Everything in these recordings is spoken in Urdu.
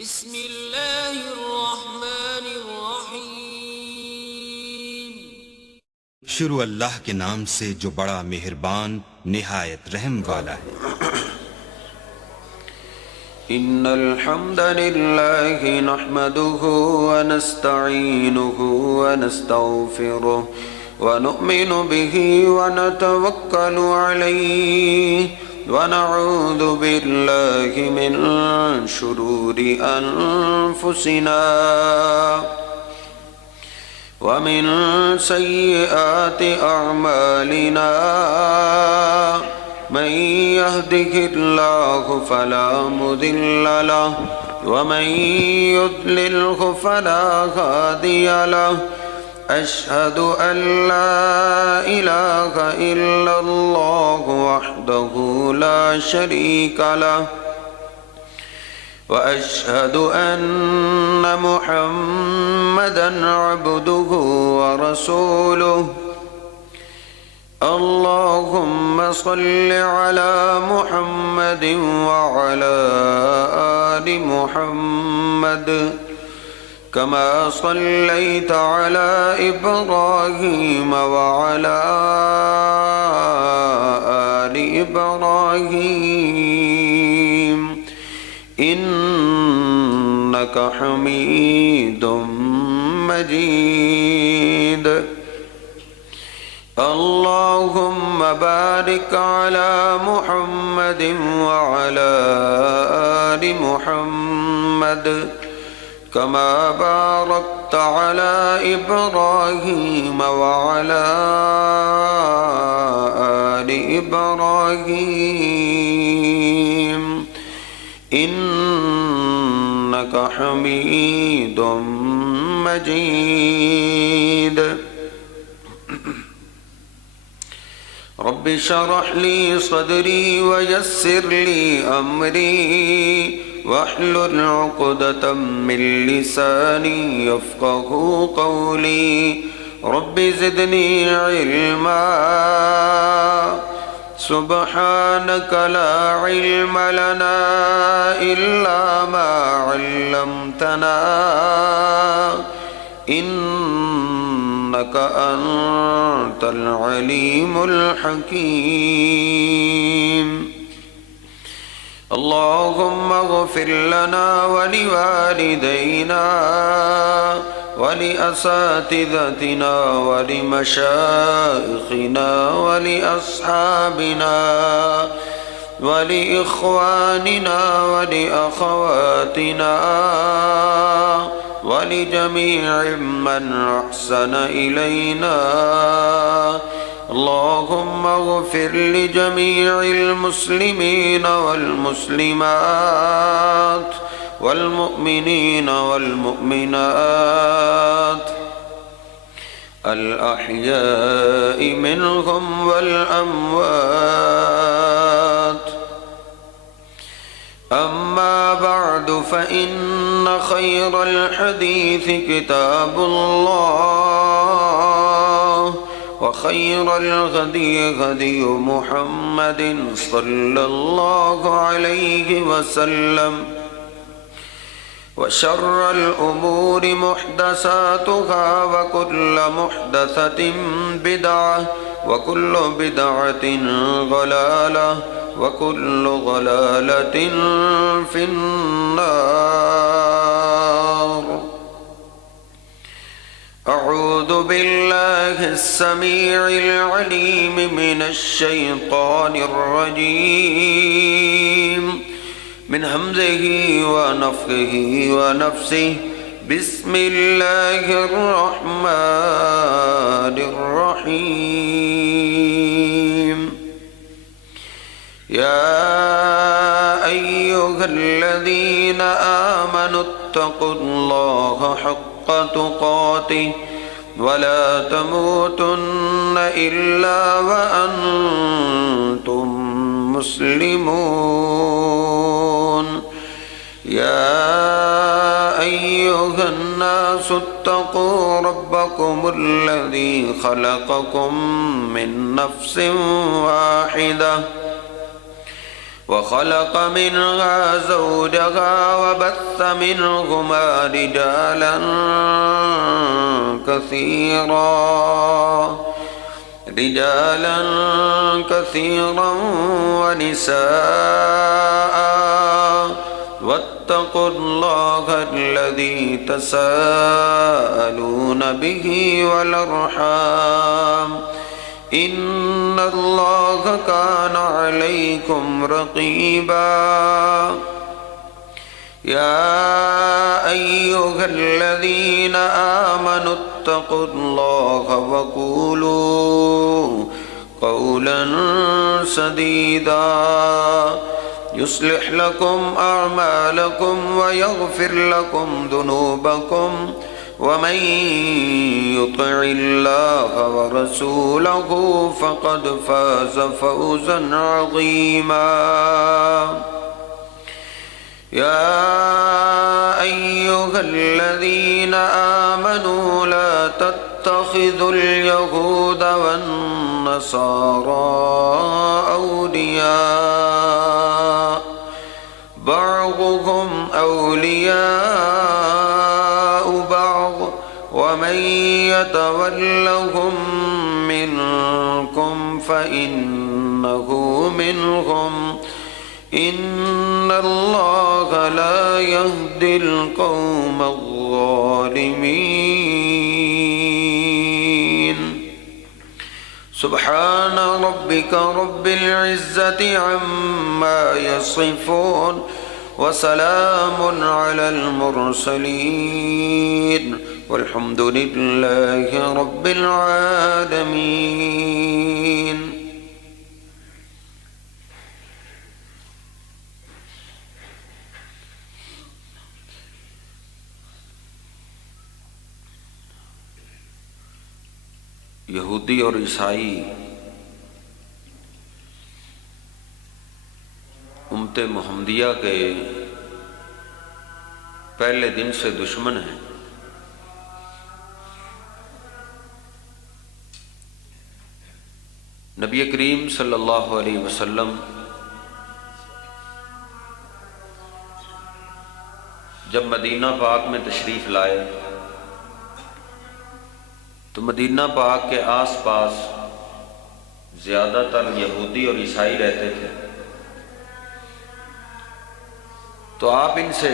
بسم اللہ الرحمن الرحیم۔ شروع اللہ کے نام سے جو بڑا مہربان نہایت رحم والا ہے۔ ان الحمد لله نحمده ونستعينه ونستغفره ونؤمن به ونتوكل عليه ونعوذ بالله من شرور أنفسنا ومن سيئات أعمالنا من يهده الله فلا مضل له ومن يضلله فلا هادي له أشهد أن لا إله إلا الله وحده لا شريك له وأشهد أن محمدًا عبده ورسوله اللهم صل على محمد وعلى آل محمد كما صليت على إبراهيم وعلى آل إبراهيم إنك حميد مجيد اللهم بارك على محمد وعلى آل محمد كما باركت على إبراهيم وعلى آل إبراهيم إنك حميد مجيد رب اشرح لي صدري ويسر لي أمري واحلل عقدة من لساني يفقهوا قولي رب زدني علما سبحانك لا علم لنا إلا ما علمتنا إنك أنت العليم الحكيم اللهم اغفر لنا ولوالدينا ولأساتذتنا ولمشايخنا ولأصحابنا ولإخواننا ولأخواتنا ولجميع من أحسن إلينا اللهم اغفر لجميع المسلمين والمسلمات والمؤمنين والمؤمنات الأحياء منهم والأموات أما بعد فإن خير الحديث كتاب الله وخير الهدي هدي محمد صلى الله عليه وسلم وشر الأمور محدثاتها وكل محدثة بدعة وكل بدعة ضلالة وكل ضلالة في النار أعوذ بالله السميع العليم من الشيطان الرجيم من همزه ونفخه ونفسه بسم الله الرحمن الرحيم يا أيها الذين آمنوا اتقوا الله حق تقاته ولا تموتن إلا وأنتم مسلمون يا أيها الناس اتقوا ربكم الذي خلقكم من نفس واحدة وخلق منها زوجها وبث منهما رجالا كثيرا ونساء واتقوا الله الذي تساءلون به والأرحام إن الله كان عليكم رقيبا يا أيها الذين آمنوا اتقوا الله وقولوا قولا سديدا يصلح لكم أعمالكم ويغفر لكم ذنوبكم ومن يطع الله ورسوله فقد فاز فوزا عظيما يا أيها الذين آمنوا لا تتخذوا اليهود والنصارى أولياء بعضهم أولياء بعض ومن يتولهم منكم فإنه منهم إن الله لا يهدي القوم الظالمين سبحان ربك رب العزة عما يصفون وسلام على المرسلين والحمد لله رب العالمين. یہودی اور عیسائی امت محمدیہ کے پہلے دن سے دشمن ہیں. نبی کریم صلی اللہ علیہ وسلم جب مدینہ پاک میں تشریف لائے تو مدینہ پاک کے آس پاس زیادہ تر یہودی اور عیسائی رہتے تھے. تو آپ ان سے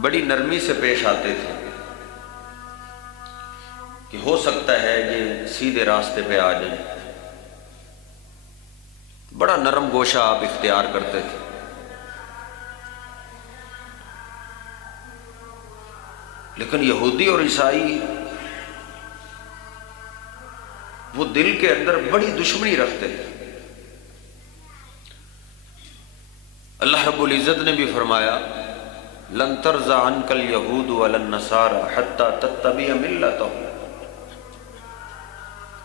بڑی نرمی سے پیش آتے تھے کہ ہو سکتا ہے یہ سیدھے راستے پہ آ جائیں. بڑا نرم گوشہ آپ اختیار کرتے تھے. لیکن یہودی اور عیسائی وہ دل کے اندر بڑی دشمنی رکھتے تھے. اللہ رب العزت نے بھی فرمایا لن ترضى عنك اليهود ولا النصارى حتى تتبع ملتهم.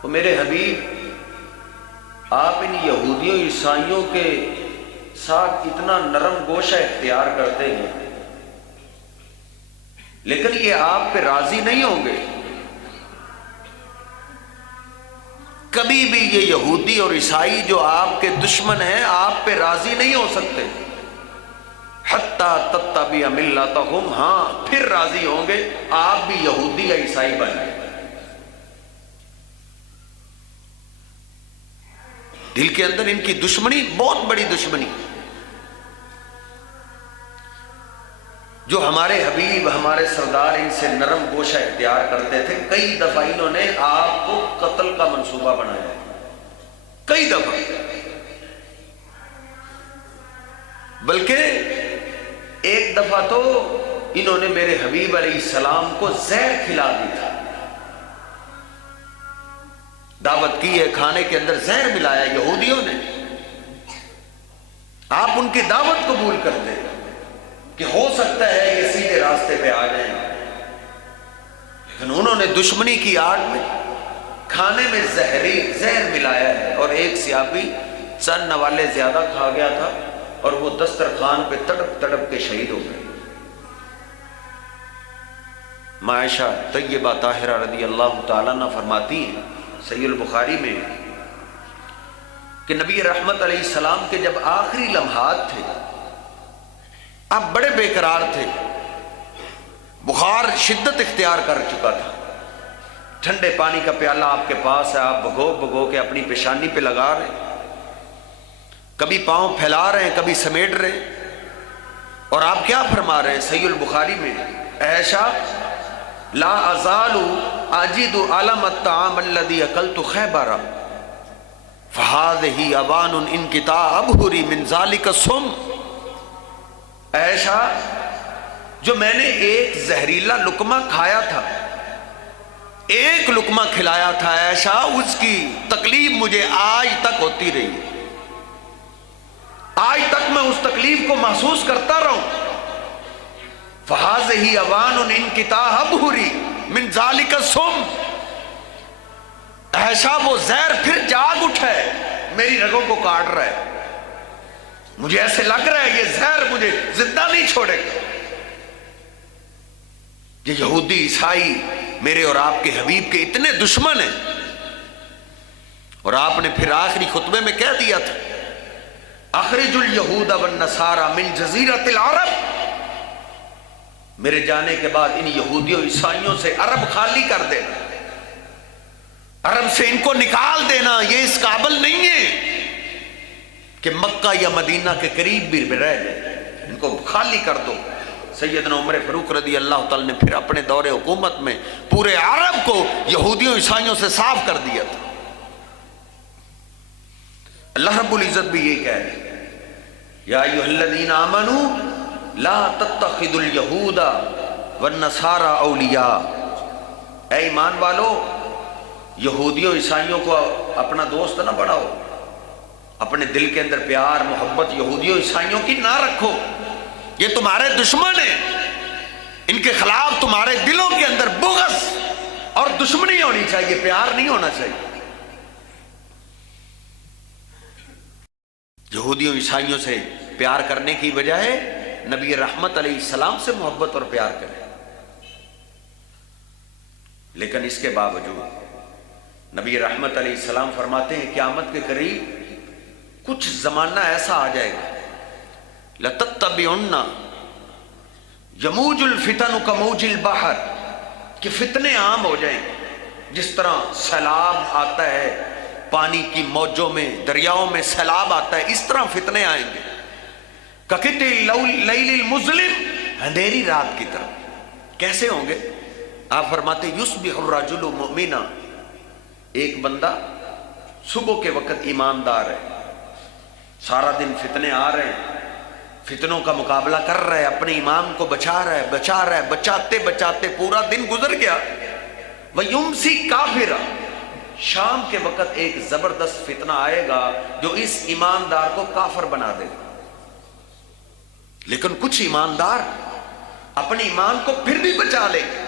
تو میرے حبیب آپ ان یہودیوں عیسائیوں کے ساتھ اتنا نرم گوشہ اختیار کرتے ہیں لیکن یہ آپ پہ راضی نہیں ہوں گے. کبھی بھی یہ یہودی اور عیسائی جو آپ کے دشمن ہیں آپ پہ راضی نہیں ہو سکتے. حتی تتبع ملتہم، ہاں پھر راضی ہوں گے آپ بھی یہودی یا عیسائی بن گئے. دل کے اندر ان کی دشمنی بہت بڑی دشمنی جو ہمارے حبیب ہمارے سردار ان سے نرم گوشہ اختیار کرتے تھے. کئی دفعہ انہوں نے آپ کو قتل کا منصوبہ بنایا، کئی دفعہ. بلکہ ایک دفعہ تو انہوں نے میرے حبیب علیہ السلام کو زہر کھلا دی تھا. دعوت کی ہے، کھانے کے اندر زہر ملایا یہودیوں نے. آپ ان کی دعوت قبول کرتے کہ ہو سکتا ہے یہ سیدھے راستے پہ آ جائیں، لیکن انہوں نے دشمنی کی آڑ میں کھانے میں زہر ملایا ہے. اور ایک صحابی چند نوالے زیادہ کھا گیا تھا اور وہ دسترخوان پہ تڑپ تڑپ کے شہید ہو گئے. عائشہ طیبہ طاہرہ رضی اللہ تعالیٰ عنہ فرماتی ہیں، صحیح البخاری میں کہ نبی رحمت علیہ السلام کے جب آخری لمحات تھے، آپ بڑے بے قرار تھے، بخار شدت اختیار کر چکا تھا، ٹھنڈے پانی کا پیالہ آپ کے پاس ہے، آپ بھگو بھگو کے اپنی پیشانی پہ لگا رہے ہیں، کبھی پاؤں پھیلا رہے ہیں، کبھی سمیٹ رہے ہیں، اور آپ کیا فرما رہے ہیں صحیح البخاری میں، عائشہ لا ازال اجد علم الطعام الذي اكلت خیبر فهذه اوان انقطاع ابهری من ذلك السم. عائشہ جو میں نے ایک زہریلا لقمہ کھایا تھا، ایک لقمہ کھلایا تھا عائشہ، اس کی تکلیف مجھے آج تک ہوتی رہی، آج تک میں اس تکلیف کو محسوس کرتا رہا ہوں. فَهَذِهِ أَوَانٌ انْقِطَاعَ أَبْهُرِ مِنْ ذَلِكَ السُّمِّ. عائشہ وہ زہر پھر جاگ اٹھا ہے، میری رگوں کو کاٹ رہا ہے، مجھے ایسے لگ رہا ہے یہ زہر مجھے زندہ نہیں چھوڑے گا. یہ یہودی عیسائی میرے اور آپ کے حبیب کے اتنے دشمن ہیں، اور آپ نے پھر آخری خطبے میں کہہ دیا تھا اخرج الیہود والنصارى من جزیرۃ العرب. میرے جانے کے بعد ان یہودیوں عیسائیوں سے عرب خالی کر دینا، عرب سے ان کو نکال دینا، یہ اس قابل نہیں ہے کہ مکہ یا مدینہ کے قریب بھی رہ جائے، ان کو خالی کر دو. سیدنا عمر فاروق رضی اللہ تعالی نے پھر اپنے دور حکومت میں پورے عرب کو یہودیوں عیسائیوں سے صاف کر دیا تھا. اللہ رب العزت بھی یہ کہہ رہے ہیں یا ایھا الذین آمنوا لا تتخذوا اليہود والنصارى اولیاء. اے ایمان والو، یہودیوں عیسائیوں کو اپنا دوست نہ بناؤ، اپنے دل کے اندر پیار محبت یہودیوں عیسائیوں کی نہ رکھو، یہ تمہارے دشمن ہیں، ان کے خلاف تمہارے دلوں کے اندر بغض اور دشمنی ہونی چاہیے، پیار نہیں ہونا چاہیے. یہودیوں عیسائیوں سے پیار کرنے کی بجائے نبی رحمت علیہ السلام سے محبت اور پیار کریں. لیکن اس کے باوجود نبی رحمت علیہ السلام فرماتے ہیں قیامت کے قریب کچھ زمانہ ایسا آ جائے گا لَتَتَّبِعُنَّ يَمُوجُ الْفِتَنُ كَمَوْجِ الْبَحْرِ، کہ فتنے عام ہو جائیں گے، جس طرح سیلاب آتا ہے پانی کی موجوں میں، دریاؤں میں سیلاب آتا ہے، اس طرح فتنے آئیں گے. کَقِطِ اللَّيْلِ الْمُظْلِمِ، اندھیری رات کی طرح. کیسے ہوں گے؟ آپ فرماتے یُصْبِحُ الرَّجُلُ مُؤْمِنًا، ایک بندہ صبح کے وقت ایماندار ہے، سارا دن فتنے آ رہے ہیں، فتنوں کا مقابلہ کر رہا ہے، اپنے ایمان کو بچا رہا ہے، بچاتے بچاتے پورا دن گزر گیا. وَيُمْسِي كَافِرًا، شام کے وقت ایک زبردست فتنہ آئے گا جو اس ایماندار کو کافر بنا دے گا. لیکن کچھ ایماندار اپنے ایمان کو پھر بھی بچا لیں گے،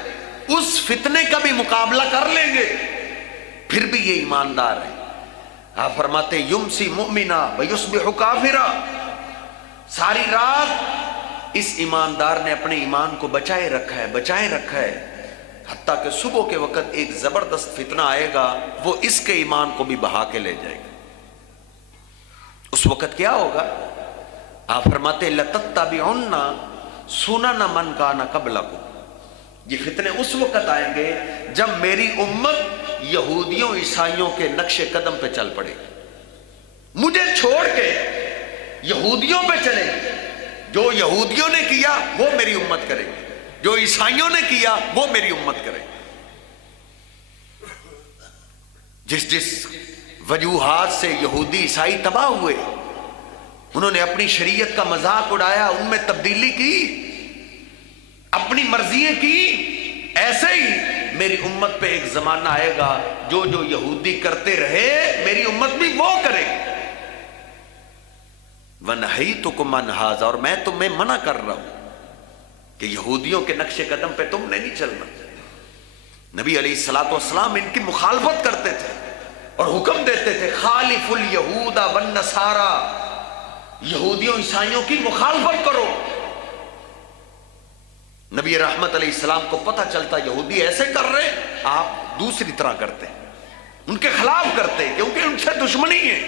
اس فتنے کا بھی مقابلہ کر لیں گے، پھر بھی یہ ایماندار ہے. آپ فرماتے یمسی مؤمنا ویصبح کافرا، ساری رات اس ایماندار نے اپنے ایمان کو بچائے رکھا ہے، حتیٰ کہ صبح کے وقت ایک زبردست فتنہ آئے گا، وہ اس کے ایمان کو بھی بہا کے لے جائے گا. اس وقت کیا ہوگا؟ آپ فرماتے لَتَتَّبِعُنَّ سُنَنَ مَنْ كَانَ قَبْلَكُمْ، یہ فتنے اس وقت آئیں گے جب میری امت یہودیوں عیسائیوں کے نقش قدم پہ چل پڑے گی، مجھے چھوڑ کے یہودیوں پہ چلے گی. جو یہودیوں نے کیا وہ میری امت کرے گی، جو عیسائیوں نے کیا وہ میری امت کرے گی. جس وجوہات سے یہودی عیسائی تباہ ہوئے، انہوں نے اپنی شریعت کا مذاق اڑایا، ان میں تبدیلی کی، اپنی مرضیاں کی، ایسے ہی میری امت پہ ایک زمانہ آئے گا جو یہودی کرتے رہے میری امت بھی وہ کرے. وَنَهَيْتُكُمْ عَنْ هَذَا، اور میں تمہیں منع کر رہا ہوں کہ یہودیوں کے نقش قدم پہ تم نے نہیں چلنا. نبی علیہ الصلوۃ والسلام ان کی مخالفت کرتے تھے اور حکم دیتے تھے خالف الیہود والنصارى، یہودیوں عیسائیوں کی مخالفت کرو. نبی رحمت علیہ السلام کو پتہ چلتا یہودی ایسے کر رہے، آپ دوسری طرح کرتے، ان کے خلاف کرتے، کیونکہ ان سے دشمنی ہے.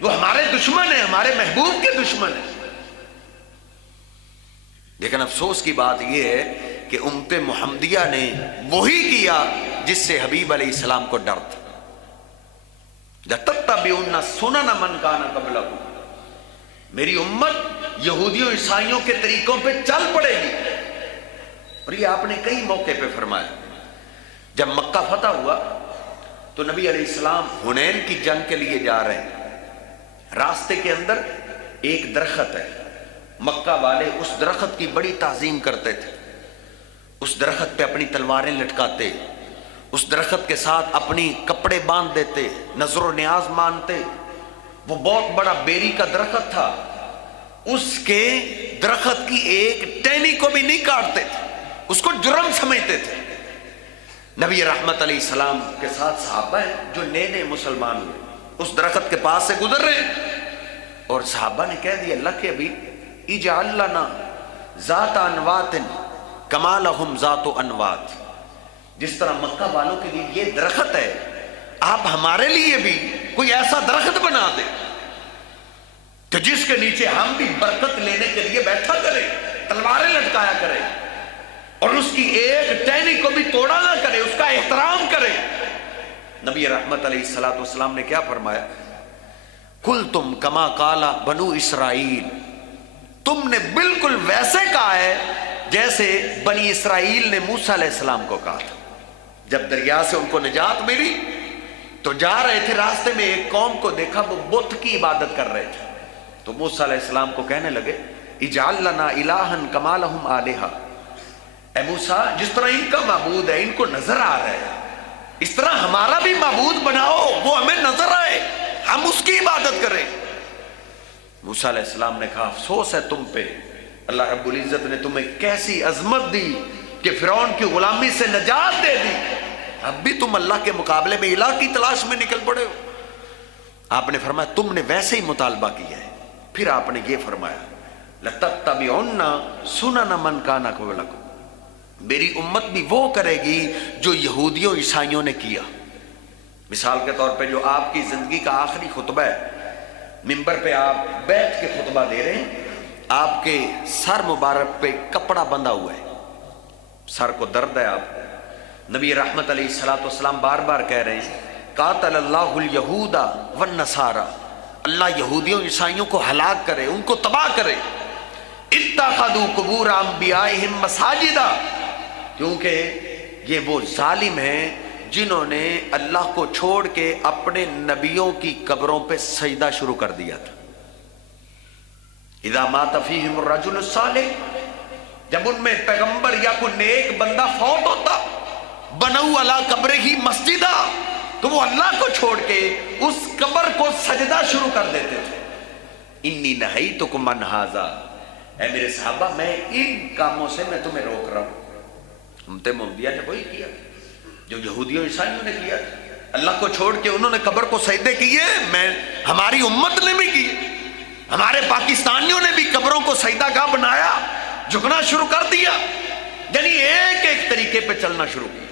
وہ ہمارے دشمن ہیں، ہمارے محبوب کے دشمن ہیں. لیکن افسوس کی بات یہ ہے کہ امت محمدیہ نے وہی کیا جس سے حبیب علیہ السلام کو ڈر تھا. لَتَتَّبِعُنَّ سُنَنَ مَنْ كَانَ قَبْلَكُمْ، میری امت یہودیوں عیسائیوں کے طریقوں پہ چل پڑے گی. اور یہ آپ نے کئی موقع پہ فرمایا. جب مکہ فتح ہوا تو نبی علیہ السلام حنین کی جنگ کے لیے جا رہے ہیں. راستے کے اندر ایک درخت ہے، مکہ والے اس درخت کی بڑی تعظیم کرتے تھے. اس درخت پہ اپنی تلواریں لٹکاتے، اس درخت کے ساتھ اپنی کپڑے باندھ دیتے، نظر و نیاز مانتے. وہ بہت بڑا بیری کا درخت تھا، اس کے درخت کی ایک ٹہنی کو بھی نہیں کاٹتے تھے، اس کو جرم سمجھتے تھے. نبی رحمت علیہ السلام کے ساتھ صحابہ ہیں جو نئے نئے مسلمان ہوئے، اس درخت کے پاس سے گزر رہے ہیں اور صحابہ نے کہہ دیا اللہ کے ابھی اجعل لنا ذات انوات کما لہم ذات انوات، جس طرح مکہ والوں کے لیے یہ درخت ہے، آپ ہمارے لیے بھی کوئی ایسا درخت بنا دے کہ جس کے نیچے ہم بھی برکت لینے کے لیے بیٹھا کریں، تلواریں لٹکایا کریں اور اس کی ایک ٹہنی کو بھی توڑا نہ کرے، اس کا احترام کرے. نبی رحمت علیہ السلام نے کیا فرمایا؟ قلتم کما قال بنو اسرائیل، تم نے بالکل ویسے کہا ہے جیسے بنی اسرائیل نے موسیٰ علیہ السلام کو کہا تھا. جب دریا سے ان کو نجات ملی تو جا رہے تھے، راستے میں ایک قوم کو دیکھا وہ بت کی عبادت کر رہے تھے. تو موسیٰ علیہ السلام کو کہنے لگے اجعل لنا الہا کما لہم آلہہ، اے موسیٰ جس طرح ان کا معبود ہے ان کو نظر آ رہا ہے، اس طرح ہمارا بھی معبود بناؤ، وہ ہمیں نظر آئے، ہم اس کی عبادت کریں. موسیٰ علیہ السلام نے کہا افسوس ہے تم پہ، اللہ رب العزت نے تمہیں کیسی عظمت دی کہ فرعون کی غلامی سے نجات دے دی، اب بھی تم اللہ کے مقابلے میں الہ کی تلاش میں نکل پڑے ہو. آپ نے فرمایا تم نے ویسے ہی مطالبہ کیا ہے. پھر آپ نے یہ فرمایا لَتَتَّبِعُنَّ سُنَنَ مَنْ كَانَ قَبْلَكُمْ، میری امت بھی وہ کرے گی جو یہودیوں عیسائیوں نے کیا. مثال کے طور پہ جو آپ کی زندگی کا آخری خطبہ ہے، ممبر پہ آپ بیٹھ کے خطبہ دے رہے ہیں، آپ کے سر مبارک پہ کپڑا بندھا ہوا ہے، سر کو درد ہے. آپ نبی رحمت علیہ السلام بار بار کہہ رہے ہیں قاتل اللہ الیہود والنصارى، اللہ یہودیوں عیسائیوں کو ہلاک کرے، ان کو تباہ کرے. اتخذوا قبور انبیائہم مساجدا، کیونکہ یہ وہ ظالم ہیں جنہوں نے اللہ کو چھوڑ کے اپنے نبیوں کی قبروں پہ سجدہ شروع کر دیا تھا. اذا مات فیہم الرجل الصالح، جب ان میں پیغمبر یا کوئی نیک بندہ فوت ہوتا، بنوا علی قبرہ مسجدہ، تو وہ اللہ کو چھوڑ کے اس قبر کو سجدہ شروع کر دیتے تھے. انی نہیتکم عن ھذا، اے میرے صحابہ میں ان کاموں سے میں تمہیں روک رہا ہوں. امت محمدیہ نے وہی کیا جو یہودیوں عیسائیوں نے کیا، اللہ کو چھوڑ کے انہوں نے قبر کو سجدے کیے. ہماری امت نے بھی کی، ہمارے پاکستانیوں نے بھی قبروں کو سجدہ گاہ بنایا، جھکنا شروع کر دیا، یعنی ایک ایک طریقے پہ چلنا شروع کیا.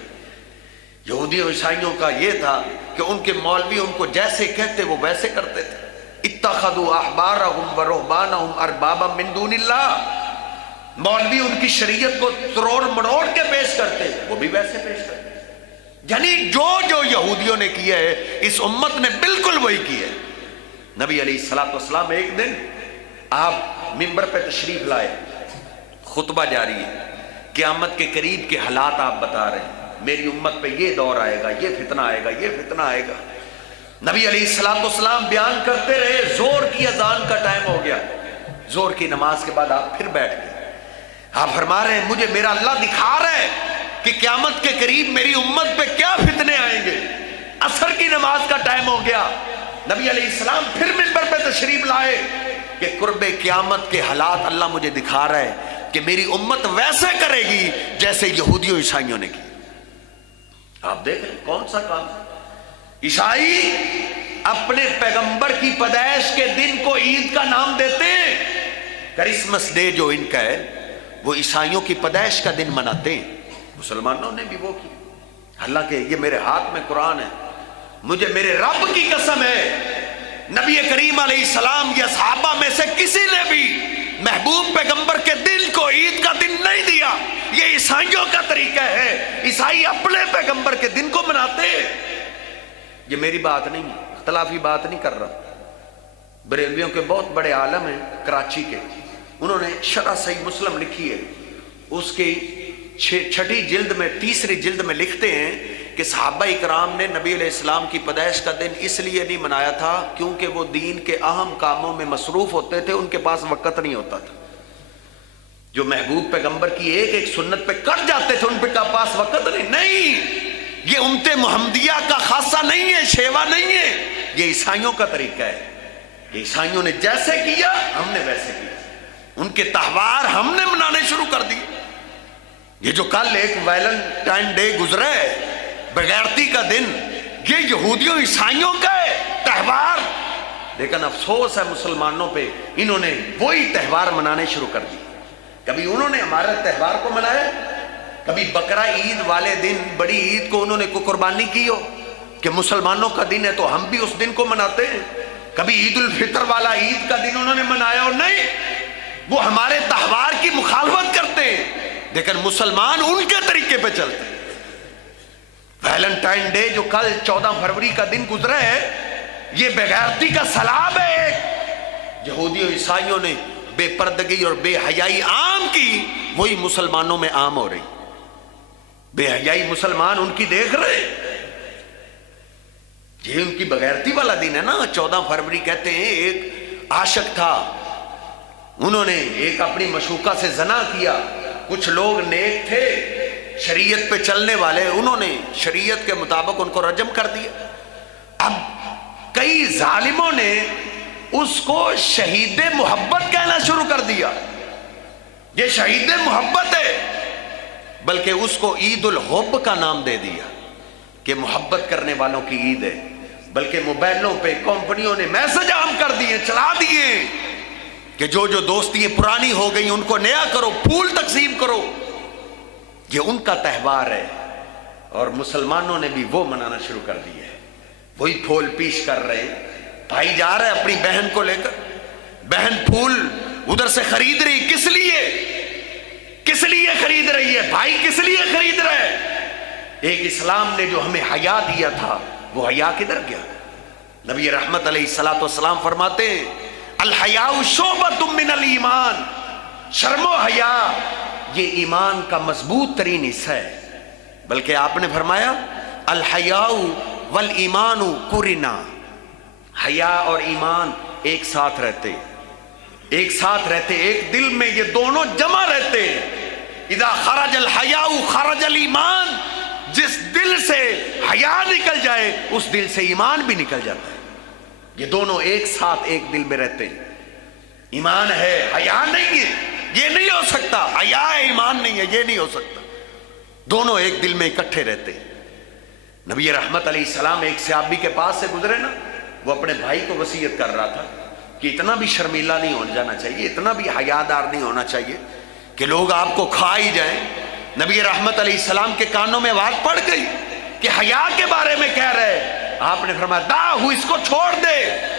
یہودیوں عیسائیوں کا یہ تھا کہ ان کے مولوی ان کو جیسے کہتے وہ ویسے کرتے تھے. اتخذوا احبارهم ورهبانهم اربابا من دون اللہ، مولوی ان کی شریعت کو تروڑ مڑوڑ کے پیش کرتے، وہ بھی ویسے پیش کرتے. یعنی جو یہودیوں نے کیا ہے اس امت نے بالکل وہی کیا ہے. نبی علیہ السلام ایک دن آپ ممبر پہ تشریف لائے، خطبہ جاری ہے، قیامت کے قریب کے حالات آپ بتا رہے ہیں، میری امت پہ یہ دور آئے گا، یہ فتنہ آئے گا، یہ فتنہ آئے گا. نبی علیہ السلام بیان کرتے رہے. زور کی اذان کا ٹائم ہو گیا، زور کی نماز کے بعد آپ پھر بیٹھ گئے. آپ فرما رہے ہیں مجھے میرا اللہ دکھا رہا ہے کہ قیامت کے قریب میری امت پہ کیا فتنے آئیں گے. عصر کی نماز کا ٹائم ہو گیا، نبی علیہ السلام پھر ممبر پہ تشریف لائے کہ قرب قیامت کے حالات اللہ مجھے دکھا رہا ہے کہ میری امت ویسے کرے گی جیسے یہودیوں عیسائیوں نے کی. آپ دیکھ رہے کون سا کام. عیسائی اپنے پیغمبر کی پیدائش کے دن کو عید کا نام دیتے ہیں. کرسمس ڈے جو ان کا ہے وہ عیسائیوں کی پیدائش کا دن مناتے ہیں. مسلمانوں نے بھی وہ کی. حالانکہ یہ میرے ہاتھ میں قرآن ہے، مجھے میرے رب کی قسم ہے نبی کریم علیہ السلام یا صحابہ میں سے کسی نے بھی محبوب پیغمبر کے دن کو عید کا دن نہیں دیا. یہ عیسائیوں کا طریقہ ہے. عیسائی اپنے پیغمبر کے دن کو مناتے ہیں. یہ میری بات نہیں، اختلافی بات نہیں کر رہا. بریلویوں کے بہت بڑے عالم ہیں کراچی کے، انہوں نے شرح صحیح مسلم لکھی ہے. اس کی چھٹی جلد میں، تیسری جلد میں لکھتے ہیں کہ صحابہ اکرام نے نبی علیہ السلام کی پیدائش کا دن اس لیے نہیں منایا تھا کیونکہ وہ دین کے اہم کاموں میں مصروف ہوتے تھے، ان کے پاس وقت نہیں ہوتا تھا. جو محبوب پیغمبر کی ایک ایک سنت پہ کٹ جاتے تھے ان پہ کا پاس وقت نہیں. یہ امت محمدیہ کا خاصہ نہیں ہے، شیوا نہیں ہے. یہ عیسائیوں کا طریقہ ہے. یہ عیسائیوں نے جیسے کیا ہم نے ویسے کیا. ان کے تہوار ہم نے منانے شروع کر دیے. یہ جو کل ایک ویلنٹائن ڈے گزرا ہے، بغیرتی کا دن، یہ یہودیوں عیسائیوں کا ہے تہوار. لیکن افسوس ہے مسلمانوں پہ، انہوں نے وہی تہوار منانے شروع کر دی. کبھی انہوں نے ہمارے تہوار کو منایا، کبھی بقرہ عید والے دن، بڑی عید کو انہوں نے کوئی قربانی کی ہو کہ مسلمانوں کا دن ہے تو ہم بھی اس دن کو مناتے ہیں. کبھی عید الفطر والا عید کا دن انہوں نے منایا ہو، نہیں. وہ ہمارے تہوار کی مخالفت کرتے ہیں لیکن مسلمان ان کے طریقے پہ چلتے ہیں. ویلنٹائن ڈے جو کل 14 فروری کا دن گزرا ہے، یہ بغیرتی کا سلاب ہے. یہودیوں عیسائیوں نے بے پردگی اور بے حیائی عام کی، وہی مسلمانوں میں عام ہو رہی. بے حیائی مسلمان ان کی دیکھ رہے. یہ ان کی بغیرتی والا دن ہے نا. 14 فروری کہتے ہیں ایک عاشق تھا، انہوں نے ایک اپنی مشوقہ سے زنا کیا. کچھ لوگ نیک تھے، شریعت پہ چلنے والے، انہوں نے شریعت کے مطابق ان کو رجم کر دیا. اب کئی ظالموں نے اس کو شہید محبت کہنا شروع کر دیا. یہ شہید محبت ہے، بلکہ اس کو عید الحب کا نام دے دیا کہ محبت کرنے والوں کی عید ہے. بلکہ موبائلوں پہ کمپنیوں نے میسج عام کر دیے، چلا دیے کہ جو جو دوستیاں پرانی ہو گئی ان کو نیا کرو، پھول تقسیم کرو. یہ ان کا تہوار ہے اور مسلمانوں نے بھی وہ منانا شروع کر دیا ہے. وہی پھول پیش کر رہے. بھائی جا رہا ہے اپنی بہن کو لے کر، بہن پھول ادھر سے خرید رہی. کس لیے؟ کس لیے خرید رہی ہے؟ بھائی کس لیے خرید رہا ہے؟ ایک اسلام نے جو ہمیں حیا دیا تھا وہ حیا کدھر گیا؟ نبی رحمت علیہ الصلوۃ والسلام فرماتے ہیں الحیاء شعبۃ من الایمان. شرم و حیا یہ ایمان کا مضبوط ترین حصہ ہے. بلکہ آپ نے فرمایا الحیاء والایمان قرنا. حیا اور ایمان ایک ساتھ رہتے، ایک ساتھ رہتے، ایک دل میں یہ دونوں جمع رہتے. اذا خرج الحیاء خرج الایمان. جس دل سے حیا نکل جائے اس دل سے ایمان بھی نکل جاتا ہے. یہ دونوں ایک ساتھ ایک دل میں رہتے ہیں. ایمان ہے، حیا نہیں ہے، یہ نہیں ہو سکتا. حیا ہے، ایمان نہیں ہے، یہ نہیں ہو سکتا. دونوں ایک دل میں اکٹھے رہتے. نبی رحمت علیہ السلام ایک صحابی کے پاس سے گزرے نا، وہ اپنے بھائی کو وصیت کر رہا تھا کہ اتنا بھی شرمیلا نہیں ہو جانا چاہیے، اتنا بھی حیادار نہیں ہونا چاہیے کہ لوگ آپ کو کھا ہی جائیں. نبی رحمت علیہ السلام کے کانوں میں آواز پڑ گئی کہ حیا کے بارے میں کہہ رہے. آپ نے فرمایا داہو، اس کو چھوڑ دے.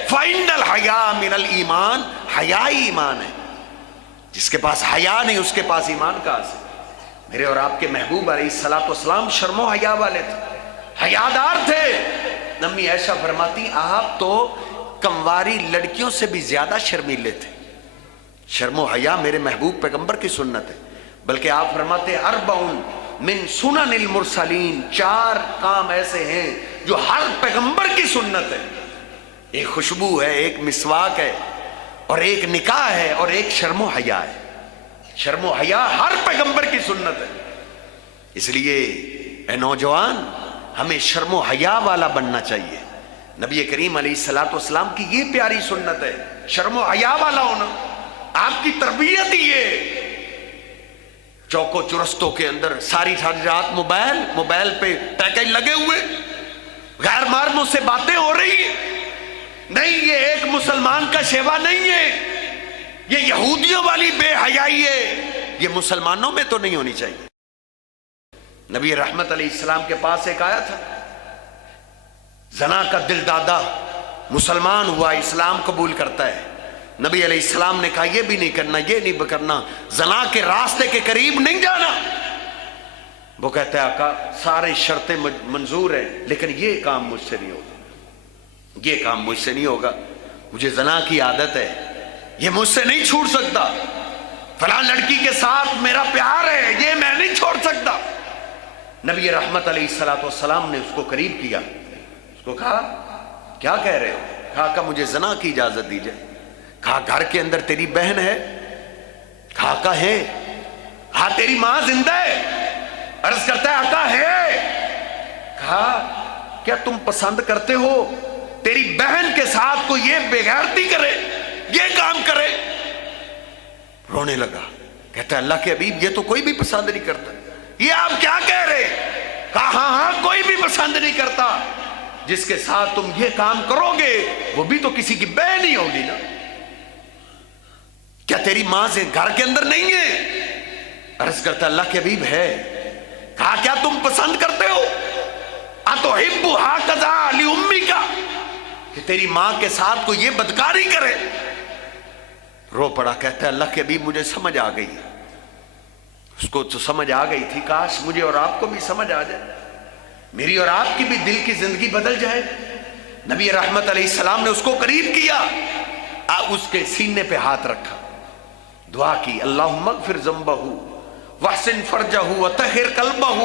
فَإِنَّ الْحَيَاءَ مِنَ الْإِيمَانِ. حیا ہی ایمان ہے. جس کے پاس حیا نہیں اس کے پاس ایمان کہاں سے؟ میرے اور آپ کے محبوب علیہ الصلوۃ والسلام شرم و حیا والے تھے، حیادار تھے. امی عائشہ فرماتی آپ تو کمواری لڑکیوں سے بھی زیادہ شرمیلے تھے. شرم و حیا میرے محبوب پیغمبر کی سنت ہے. بلکہ آپ فرماتے اربعون من سنن المرسلین. 4 کام ایسے ہیں جو ہر پیغمبر کی سنت ہے. ایک خوشبو ہے، ایک مسواک ہے، اور ایک نکاح ہے، اور ایک شرم و حیا ہے. شرم و حیا ہر پیغمبر کی سنت ہے. اس لیے اے نوجوان ہمیں شرم و حیا والا بننا چاہیے. نبی کریم علیہ الصلوۃ والسلام کی یہ پیاری سنت ہے، شرم و حیا والا ہونا. آپ کی تربیت ہی ہے. چوکو چرستوں کے اندر ساری رات موبائل پہ پیکج لگے ہوئے، غیر محرموں سے باتیں ہو رہی ہیں. نہیں، یہ ایک مسلمان کا شیوا نہیں ہے، یہ یہودیوں والی بے حیائی ہے. یہ مسلمانوں میں تو نہیں ہونی چاہیے. نبی رحمت علیہ السلام کے پاس ایک آیا تھا، زنا کا دل دادا مسلمان ہوا, اسلام قبول کرتا ہے. نبی علیہ السلام نے کہا یہ بھی نہیں کرنا, یہ نہیں کرنا, زنا کے راستے کے قریب نہیں جانا. وہ کہتا ہے آقا سارے شرطیں منظور ہیں لیکن یہ کام مجھ سے نہیں ہوگا, یہ کام مجھ سے نہیں ہوگا, مجھے زنا کی عادت ہے, یہ مجھ سے نہیں چھوٹ سکتا, فلاں لڑکی کے ساتھ میرا پیار ہے, یہ میں نہیں چھوڑ سکتا. نبی رحمت علیہ السلام نے اس کو قریب کیا, اس کو کہا کیا کہہ رہے ہو؟ کہا کہ مجھے زنا کی اجازت دیجئے. کہا گھر کے اندر تیری بہن ہے؟ کہا کہ ہے. کہا تیری ماں زندہ ہے؟ عرض کرتا ہے آقا ہے. کہا کیا تم پسند کرتے ہو تیری بہن کے ساتھ کو یہ بے غیرتی کرے, یہ کام کرے؟ رونے لگا, کہتا ہے اللہ کے حبیب یہ تو کوئی بھی پسند نہیں کرتا, یہ آپ کیا کہہ رہے؟ کہا ہاں کوئی بھی پسند نہیں کرتا, جس کے ساتھ تم یہ کام کرو گے وہ بھی تو کسی کی بہن ہی ہوگی نا. کیا تیری ماں سے گھر کے اندر نہیں ہے؟ عرض کرتا اللہ کے حبیب ہے. کہا کیا تم پسند کرتے ہو اتحبھا کذا لأمک, کہ تیری ماں کے ساتھ کو یہ بدکاری کرے؟ رو پڑا, کہتا ہے اللہ کے حبیب مجھے سمجھ آ گئی. اس کو تو سمجھ آ گئی تھی, کاش مجھے اور آپ کو بھی سمجھ آ جائے, میری اور آپ کی بھی دل کی زندگی بدل جائے. نبی رحمت علیہ السلام نے اس کو قریب کیا, اس کے سینے پہ ہاتھ رکھا, دعا کی اللہم اغفر ذنبہ واحسن فرجہ وطہر قلبہ,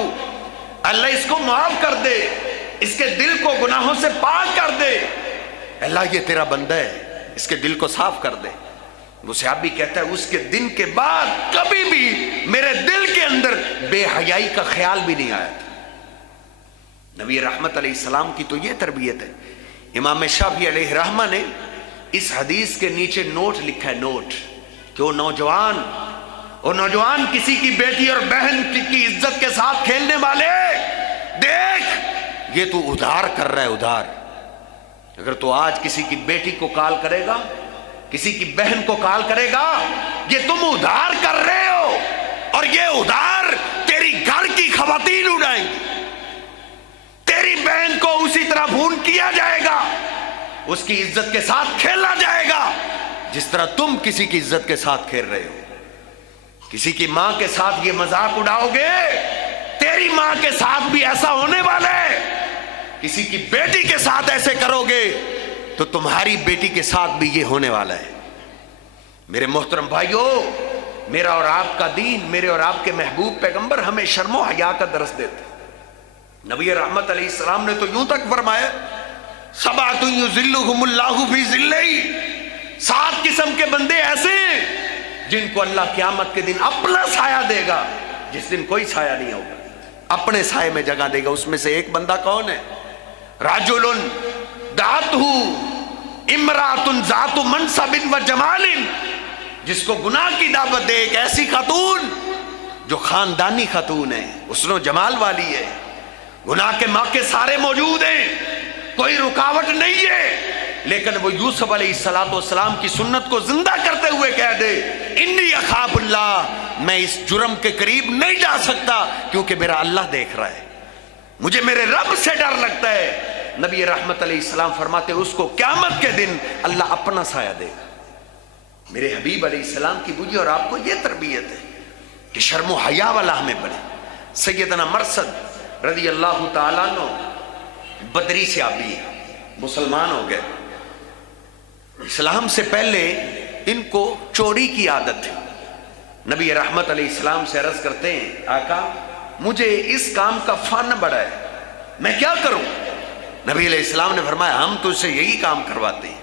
اللہ اس کو معاف کر دے, اس کے دل کو گناہوں سے پاک کر دے, اللہ یہ تیرا بندہ ہے, اس کے دل کو صاف کر دے. وہ صحابی کہتا ہے اس کے دن کے بعد کبھی بھی میرے دل کے اندر بے حیائی کا خیال بھی نہیں آیا تھا. نبی رحمت علیہ السلام کی تو یہ تربیت ہے. امام شافعی علیہ رحمہ نے اس حدیث کے نیچے نوٹ لکھا ہے, نوٹ, کہ وہ نوجوان کسی کی بیٹی اور بہن کی عزت کے ساتھ کھیلنے والے, دیکھ یہ تو ادھار کر رہا ہے, ادھار. اگر تو آج کسی کی بیٹی کو کال کرے گا, کسی کی بہن کو کال کرے گا, یہ تم ادھار کر رہے ہو, اور یہ ادھار تیری گھر کی خواتین اڑائیں گی, تیری بہن کو اسی طرح فون کیا جائے گا, اس کی عزت کے ساتھ کھیلا جائے گا جس طرح تم کسی کی عزت کے ساتھ کھیل رہے ہو. کسی کی ماں کے ساتھ یہ مذاق اڑاؤ گے, تیری ماں کے ساتھ بھی ایسا ہونے والا ہے. کسی کی بیٹی کے ساتھ ایسے کرو گے تو تمہاری بیٹی کے ساتھ بھی یہ ہونے والا ہے. میرے محترم بھائیو, میرا اور آپ کا دین, میرے اور آپ کے محبوب پیغمبر ہمیں شرم و حیا کا درس دیتے. نبی رحمت علیہ السلام نے تو یوں تک فرمایا سبعۃ یظلھم اللہ فی ظلہ, 7 قسم کے بندے ایسے ہیں جن کو اللہ قیامت کے دن اپنا سایہ دے گا, جس دن کوئی سایہ نہیں ہوگا, اپنے سائے میں جگہ دے گا. اس میں سے ایک بندہ کون ہے؟ رجل دعتہ امرأۃ ذات منصب و جمال, جس کو گناہ کی دعوت دے ایک ایسی خاتون جو خاندانی خاتون ہے, حسن و جمال والی ہے, گناہ کے موقع سارے موجود ہیں, کوئی رکاوٹ نہیں ہے, لیکن وہ یوسف علیہ السلام کی سنت کو زندہ کرتے ہوئے کہہ دے انی اخاف اللہ, میں اس جرم کے قریب نہیں جا سکتا کیونکہ میرا اللہ دیکھ رہا ہے, مجھے میرے رب سے ڈر لگتا ہے. نبی رحمت علیہ السلام فرماتے اس کو قیامت کے دن اللہ اپنا سایہ دے گا. میرے حبیب علیہ السلام کی مجھے اور آپ کو یہ تربیت ہے کہ شرم و حیا والا ہمیں بنے. سیدنا مرثد رضی اللہ تعالیٰ عنہ بدری سے آبی مسلمان ہو گئے. اسلام سے پہلے ان کو چوری کی عادت تھی. نبی رحمت علیہ السلام سے عرض کرتے ہیں آقا مجھے اس کام کا فن بڑا ہے, میں کیا کروں؟ نبی علیہ السلام نے فرمایا ہم تو اسے یہی کام کرواتے ہیں,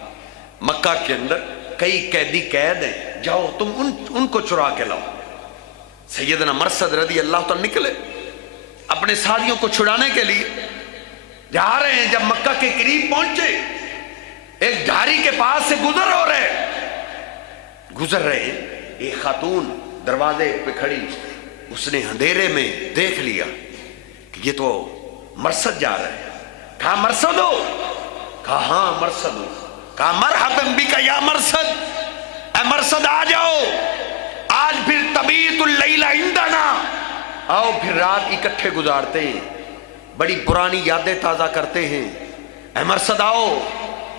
مکہ کے اندر کئی قیدی قید ہیں, جاؤ تم ان کو چرا کے لاؤ. سیدنا مرثد رضی اللہ تعالیٰ نکلے اپنے ساتھیوں کو چھڑانے کے لیے, جا رہے ہیں. جب مکہ کے قریب پہنچے ایک جھاری کے پاس سے گزر رہے ہیں, ایک خاتون دروازے پہ کھڑی, اس نے اندھیرے میں دیکھ لیا کہ یہ تو مرثد جا رہا ہے. کہا مرثد ہو؟ کہا ہاں مرثد ہو. کہا مرحبا بک یا مرثد, اے مرثد آ جاؤ, آج پھر تبیت اللیل عندنا, آؤ پھر رات اکٹھے گزارتے ہیں, بڑی پرانی یادیں تازہ کرتے ہیں. اے مرثد آؤ.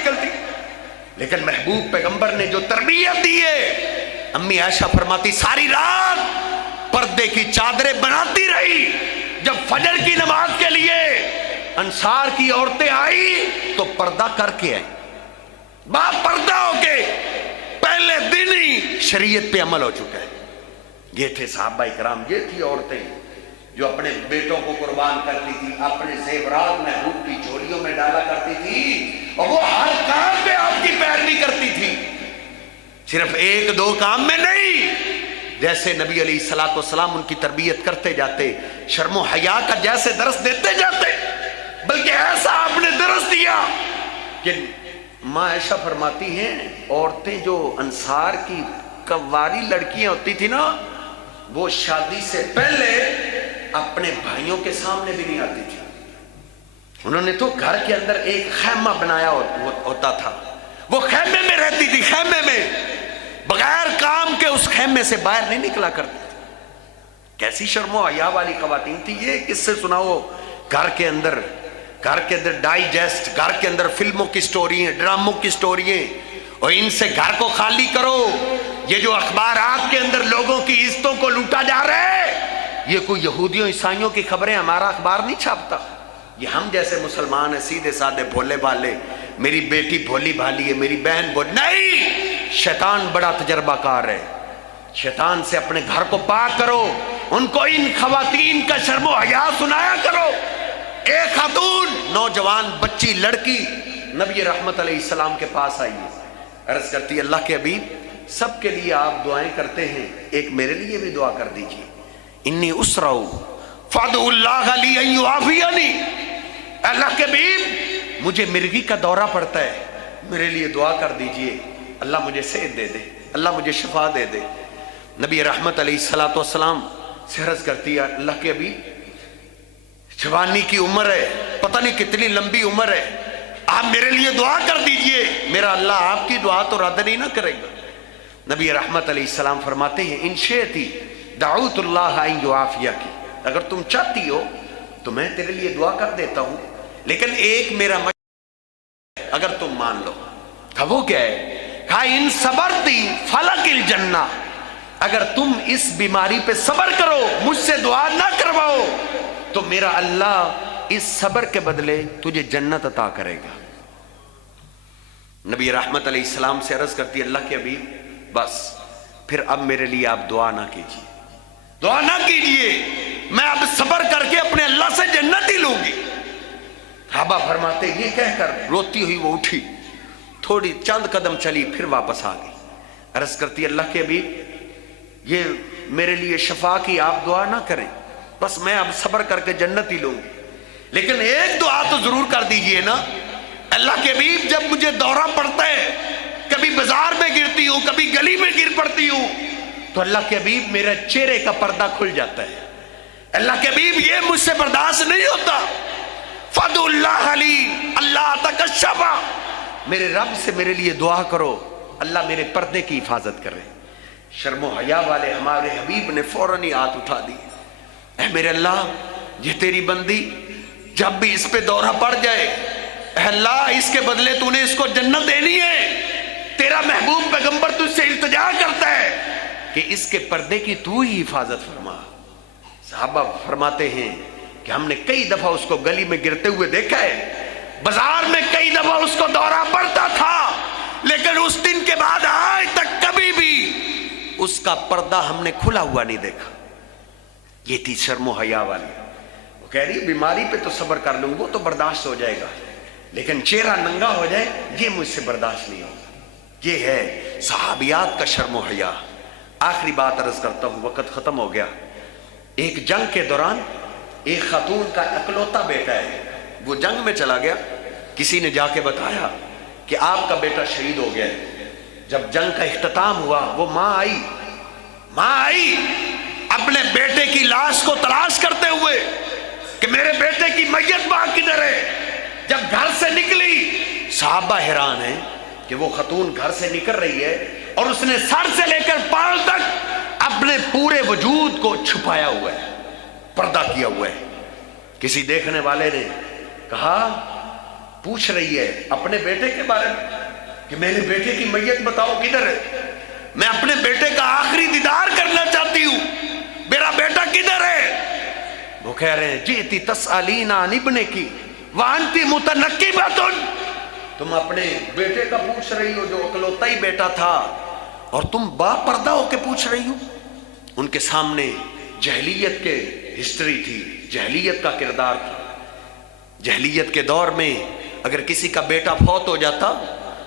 نکلتی. لیکن محبوب پیغمبر نے جو تربیت دی ہے، امی عائشہ فرماتی ساری رات پردے کی چادریں بناتی رہی. جب فجر کی نماز کے لیے انصار کی عورتیں آئی تو پردہ کر کے آئی، با پردہ ہو کے. پہلے دن ہی شریعت پہ عمل ہو چکا ہے. یہ تھے صحابہ کرام، یہ تھی عورتیں جو اپنے بیٹوں کو قربان کرتی تھی، اپنے زیورات محبوب کی جھولیوں میں ڈالا کرتی تھی، اور وہ ہر کام میں آپ کی پیروی کرتی تھی، صرف ایک دو کام میں نہیں. جیسے نبی علیہ الصلوۃ والسلام ان کی تربیت کرتے جاتے، شرم و حیا کا جیسے درس دیتے جاتے، بلکہ ایسا آپ نے درس دیا کہ ماں عائشہ فرماتی ہیں عورتیں جو انصار کی کنواری لڑکیاں ہوتی تھی نا، وہ شادی سے پہلے اپنے بھائیوں کے سامنے بھی نہیں آتی تھی. انہوں نے تو گھر کے اندر ایک خیمہ بنایا ہوتا تھا، وہ خیمے میں رہتی تھی، خیمے میں بغیر کام کے اس خیمے سے باہر نہیں نکلا کرتی تھی. کیسی شرم و حیا والی خواتین تھی یہ. کس سے سناؤ؟ گھر کے اندر ڈائجسٹ، گھر کے اندر فلموں کی سٹوری ہیں، ڈراموں کی سٹوری ہیں، اور ان سے گھر کو خالی کرو. یہ جو اخبارات کے اندر لوگوں کی عزتوں کو لوٹا جا رہا ہے، یہ کوئی یہودیوں عیسائیوں کی خبریں ہمارا اخبار نہیں چھاپتا. یہ ہم جیسے مسلمان ہیں سیدھے سادے بھولے بھالے، میری بیٹی بھولی بھالی ہے، میری بہن نہیں. شیطان بڑا تجربہ کار ہے. شیطان سے اپنے گھر کو پاک کرو، ان کو ان خواتین کا شرم و حیا سنایا کرو. ایک خاتون نوجوان بچی لڑکی نبی رحمت علیہ السلام کے پاس آئی ہے، عرض کرتی ہے اللہ کے حبیب سب کے لیے آپ دعائیں کرتے ہیں، ایک میرے لیے بھی دعا کر دیجئے. انی اسرع فادعوا اللہ لی ان یعافینی. اللہ کے حبیب مجھے مرگی کا دورہ پڑتا ہے، میرے لیے دعا کر دیجئے، اللہ مجھے صحت دے دے، اللہ مجھے شفا دے دے. نبی رحمت علیہ الصلوۃ والسلام سے عرض کرتی ہے اللہ کے حبیب جوانی کی عمر ہے، پتہ نہیں کتنی لمبی عمر ہے، آپ میرے لیے دعا کر دیجئے، میرا اللہ آپ کی دعا تو رد نہیں نہ کرے گا. نبی رحمت علیہ السلام فرماتے ہیں ان شئتی دعوت اللہ ان یعافیک، اگر تم چاہتی ہو تو میں تیرے لیے دعا کر دیتا ہوں، لیکن ایک میرا مشورہ اگر تم مان لو. کہا وہ کیا ہے؟ کہا ان صبرتی فلک الجنہ، اگر تم اس بیماری پہ صبر کرو، مجھ سے دعا نہ کرواؤ، تو میرا اللہ اس صبر کے بدلے تجھے جنت عطا کرے گا. نبی رحمت علیہ السلام سے عرض کرتی اللہ کے حبیب بس پھر اب میرے لیے آپ دعا نہ کیجیے، دعا نہ کیجیے، میں اب صبر کر کے اپنے اللہ سے جنت ہی لوں گی. صحابہ فرماتے یہ کہہ کر روتی ہوئی وہ اٹھی، تھوڑی چند قدم چلی پھر واپس آ گئی. عرض کرتی اللہ کے حبیب یہ میرے لیے شفا کی آپ دعا نہ کریں، بس میں اب صبر کر کے جنت ہی لوں گی، لیکن ایک دعا تو ضرور کر دیجئے نا. اللہ کے حبیب جب مجھے دورہ پڑتا ہے، کبھی بازار میں گرتی ہوں، کبھی گلی میں گر پڑتی ہوں، تو اللہ کے حبیب میرے چہرے کا پردہ کھل جاتا ہے. اللہ کے حبیب یہ مجھ سے برداشت نہیں ہوتا. فادعوا اللہ لی اللہ تکشف، میرے رب سے میرے لیے دعا کرو اللہ میرے پردے کی حفاظت کرے. شرم و حیا والے ہمارے حبیب نے فوراً ہی ہاتھ اٹھا دی، اے میرے اللہ یہ تیری بندی جب بھی اس پہ دورہ پڑ جائے، اے اللہ اس کے بدلے تو نے اس کو جنت دینی ہے. تیرا محبوب پیغمبر تجھ سے التجا کرتا ہے کہ اس کے پردے کی تو ہی حفاظت فرما. صحابہ فرماتے ہیں کہ ہم نے کئی دفعہ اس کو گلی میں گرتے ہوئے دیکھا ہے، بازار میں کئی دفعہ اس کو دورہ پڑتا تھا، لیکن اس دن کے بعد آج تک کبھی بھی اس کا پردہ ہم نے کھلا ہوا نہیں دیکھا. یہ تھی شرم و حیا والی. وہ کہہ رہی بیماری پہ تو صبر کر لوں، وہ تو برداشت ہو جائے گا، لیکن چہرہ ننگا ہو جائے یہ مجھ سے برداشت نہیں ہوگا. یہ ہے صحابیات کا شرم و حیا. آخری بات عرض کرتا ہوں، وقت ختم ہو گیا. ایک جنگ کے دوران ایک خاتون کا اکلوتا بیٹا ہے، وہ جنگ میں چلا گیا، کسی نے جا کے بتایا کہ آپ کا بیٹا شہید ہو گیا ہے. جب جنگ کا اختتام ہوا وہ ماں آئی اپنے بیٹے کی لاش کو تلاش کرتے ہوئے کہ میرے بیٹے کی میت ماں کدھر ہے. جب گھر سے نکلی صحابہ حیران ہیں کہ وہ خاتون گھر سے نکل رہی ہے اور اس نے سر سے لے کر پاؤں تک اپنے پورے وجود کو چھپایا ہوا ہے، پردہ کیا ہوا ہے. کسی دیکھنے والے نے کہا پوچھ رہی ہے اپنے بیٹے کے بارے میں کہ میرے بیٹے کی میت بتاؤ کدھر ہے، میں اپنے بیٹے کا آخری دیدار کرنا چاہتی ہوں، میرا بیٹا کدھر ہے؟ وہ کہہ رہے ہیں جیتی تسالین عن ابنک وانتی متنکبۃ، تم اپنے بیٹے کا پوچھ رہی ہو جو اکلوتا ہی بیٹا تھا، اور تم با پردہ ہو کے پوچھ رہی ہو۔ ان کے سامنے جہلیت کے ہسٹری تھی، جہلیت کا کردار تھا۔ جہلیت کے دور میں اگر کسی کا بیٹا فوت ہو جاتا،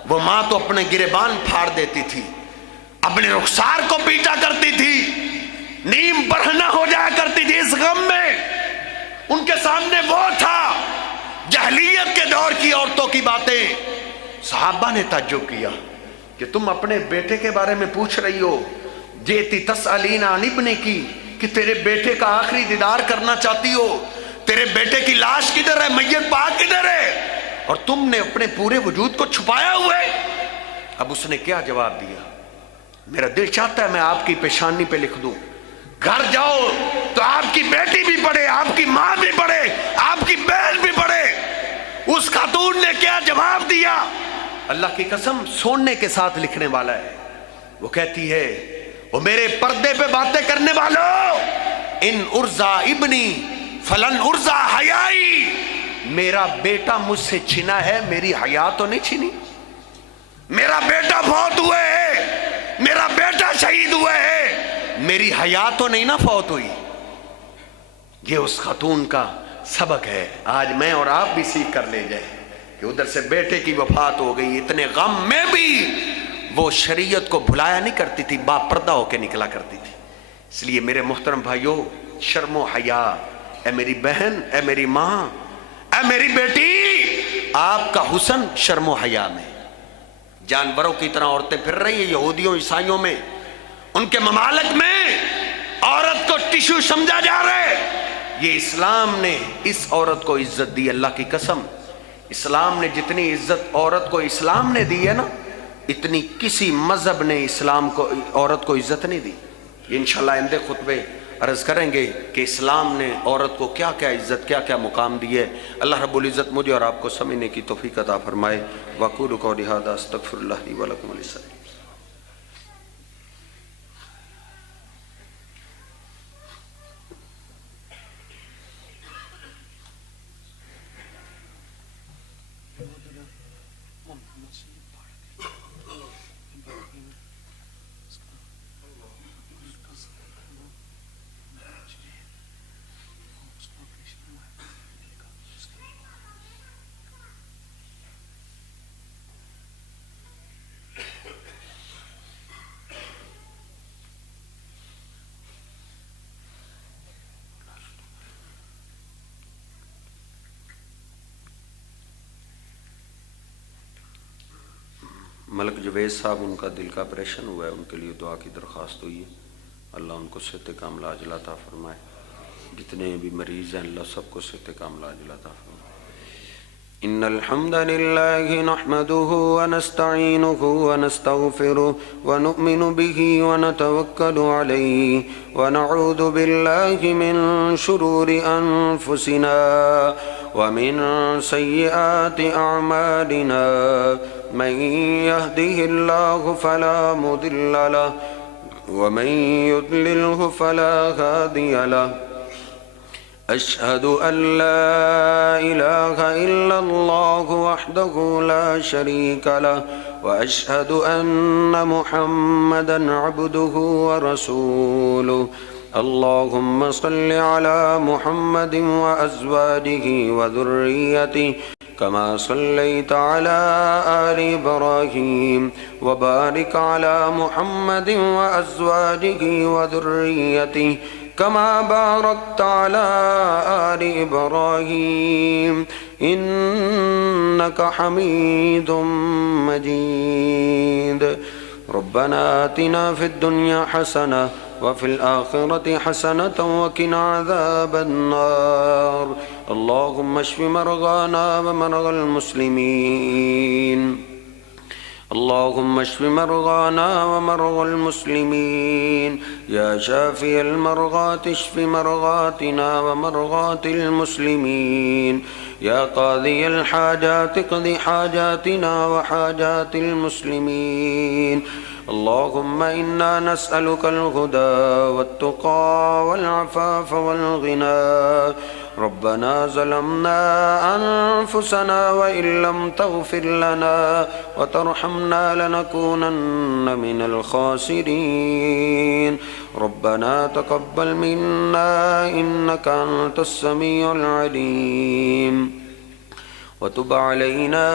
وہ ماں تو اپنے گریبان پھاڑ دیتی تھی، اپنے رخسار کو پیٹا کرتی تھی، نیم برہنہ ہو جایا کرتی تھی اس غم میں۔ ان کے سامنے وہ تھا، جہلیت کے دور کی عورتوں کی باتیں۔ صحابہ نے تعجب کیا کہ تم اپنے بیٹے کے بارے میں پوچھ رہی ہو، جیتی تسالین عن ابنک، کہ تیرے بیٹے کا آخری دیدار کرنا چاہتی ہو، تیرے بیٹے کی لاش کدھر ہے، میت پاک کدھر ہے، اور تم نے اپنے پورے وجود کو چھپایا ہوا ہے۔ اب اس نے کیا جواب دیا؟ میرا دل چاہتا ہے میں آپ کی پیشانی پہ لکھ دوں، گھر جاؤ تو آپ کی بیٹی بھی پڑھے، آپ کی ماں بھی پڑھے، آپ کی بہن بھی پڑھے۔ اس خاتون نے کیا جواب دیا؟ اللہ کی قسم سونے کے ساتھ لکھنے والا ہے۔ وہ کہتی ہے وہ میرے پردے پہ باتیں کرنے والوں، ان ارزا ابنی فلن ارزا حیائی، میرا بیٹا مجھ سے چھنا ہے، میری حیا تو نہیں چھنی۔ میرا بیٹا فوت ہوئے ہے، میرا بیٹا شہید ہوئے ہے، میری حیا تو نہیں نہ فوت ہوئی۔ یہ اس خاتون کا سبق ہے، آج میں اور آپ بھی سیکھ کر لے جائیں کہ ادھر سے بیٹے کی وفات ہو گئی، اتنے غم میں بھی وہ شریعت کو بھلایا نہیں کرتی تھی، با پردہ ہو کے نکلا کرتی تھی۔ اس لیے میرے محترم بھائیوں، شرم و حیا، اے میری بہن، اے میری ماں، اے میری بیٹی، آپ کا حسن شرم و حیا میں۔ جانوروں کی طرح عورتیں پھر رہی ہیں یہودیوں عیسائیوں میں، ان کے ممالک میں عورت کو ٹشو سمجھا جا رہا ہے۔ یہ اسلام نے اس عورت کو عزت دی، اللہ کی قسم، اسلام نے جتنی عزت عورت کو اسلام نے دی ہے نا، اتنی کسی مذہب نے اسلام کو عورت کو عزت نہیں دی۔ انشاءاللہ آئندہ خطبے عرض کریں گے کہ اسلام نے عورت کو کیا کیا عزت، کیا کیا مقام دی ہے۔ اللہ رب العزت مجھے اور آپ کو سمجھنے کی توفیق عطا فرمائے۔ وَأَقُولُ قَوْلِي هَٰذَا أَسْتَغْفِرُ اللَّهَ لِي وَلَكُمْ وَلِسَائِرِ ملک جوید صاحب، ان کا دل کا آپریشن ہوا ہے، ان کے لیے دعا کی درخواست ہوئی ہے۔ اللہ ان کو صحت کاملہ عاجل عطا فرمائے۔ جتنے بھی مریض ہیں اللہ سب کو صحت کاملہ عاجل عطا فرمائے۔ ان الحمد لله نحمده ونستعينه ونستغفره ونؤمن به ونتوكل عليه ونعوذ بالله من شرور انفسنا ومن سيئات اعمالنا، من يهده الله فلا مضل له ومن يضلله فلا هادي له، أشهد أن لا إله إلا الله وحده لا شريك له، وأشهد أن محمدا عبده ورسوله۔ اللهم صل على محمد وأزواجه وذريته كما صليت على آل إبراهيم، وبارك على محمد وأزواجه وذريته كما باركت على آل إبراهيم إنك حميد مجيد۔ ربنا آتنا في الدنيا حسنة وفي الآخرة حسنة وقنا عذاب النار۔ اللهم اشف مرضانا ومرضى المسلمين، اللهم اشف مرضانا ومرضى المسلمين يا شافي المرضات اشف مرضاتنا ومرضات المسلمين يا قاضي الحاجات اقض حاجاتنا وحاجات المسلمين اللهم إنا نسألك الهدى والتقى والعفاف والغنى ربنا ظلمنا أنفسنا وإن لم تغفر لنا وترحمنا لنكونن من الخاسرين ربنا تقبل منا إنك أنت السميع العليم وتب علينا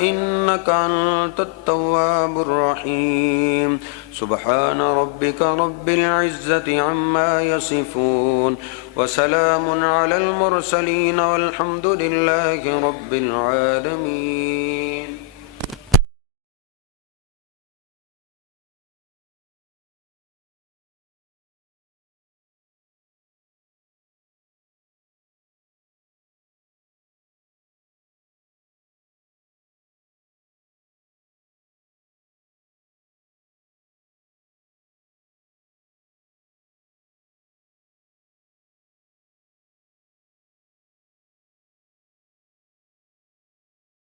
إنك أنت التواب الرحيم سبحان ربك رب العزة عما يصفون وسلام على المرسلين والحمد لله رب العالمين.